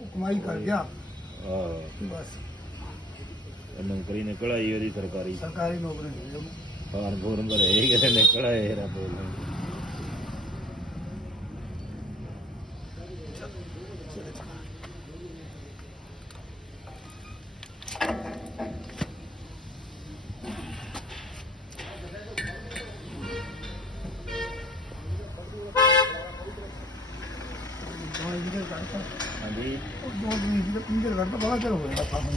ਉਹ ਕਮਾਈ ਕਰ ਗਿਆ ਆਹ ਤੇ ਬਸ ਨੌਕਰੀ ਨਿਕਲ ਆਈ ਉਹਦੀ ਸਰਕਾਰੀ ਸਰਕਾਰੀ ਨੌਕਰੀ ਮਿਲੀ ਉਹਨੂੰ। ਫਾਰਮ ਫੋਰਮ ਭਰੇ ਸੀ ਕਿਤੇ ਨਿਕਲ ਆਏ ਰੱਬ ਵੱਲੋਂ। ਦੋ ਇੰਜੀਨੀਅਰ ਕਰਤਾ ਹਾਂਜੀ ਉਹ ਦੋ ਇੰਜੀਨੀਅਰ ਕਰਤਾ ਬੜਾ ਚਿਰ ਹੋ ਗਿਆ ਕੰਮ